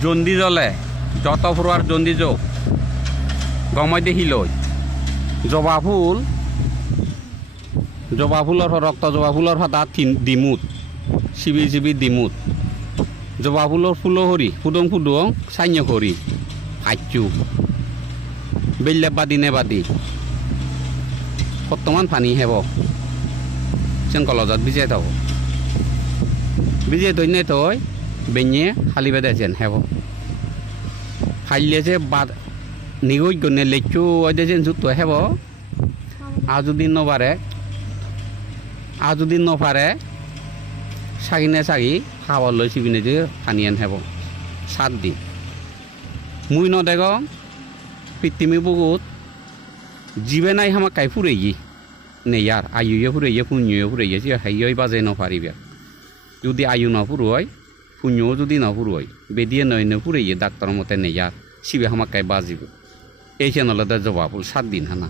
জন্দি জ্বলে যত ফুরোয়ার জন্দি যোগ দেখি লই জবা ফুল, জবা ফুলৰ ৰক্ত জবা ফুলৰ ফাটা ডিমুত, চিবি চিবি ডিমুত। জবা ফুলৰ ফুলো সৰি, ফুদং ফুদং চান্য খৰি ভাজ্যু বেল্লে বাদি নে বাদি। বৰ্তমান পানী হেব যেন কলজত বিজাই থব। থৈ নে থৈ খালি বেদে যেন হেব। খাইলে যে বাদ নিগৈ গনে লেচু অদে যেন জুতো হেব। যদি নবাৰে আৰু যদি নপাৰে চাগিনে চাগি খাবলৈ চিবিনে যে পানী আন হেব। সাত দিন। মুই নদেগ পৃথিৱী বহুত। জীবে নাই হামাক কাই ফুৰেগি নে ইয়াৰ আয়ুয়ে ফুৰেয়ে পুণ্যয়ে ফুৰেয়ে যে হাইয়ে বাজে নপাৰিবে যদি আয়ু নফুরোয় পুণ্যও যদি নফুরোয় বেদিয়ে নয় নফুরেয়ে ডাক্তার মতে নেই আর শিবে হামাকায় বাজিব। এই চেনলতে জবাবুল সাত দিন হানা।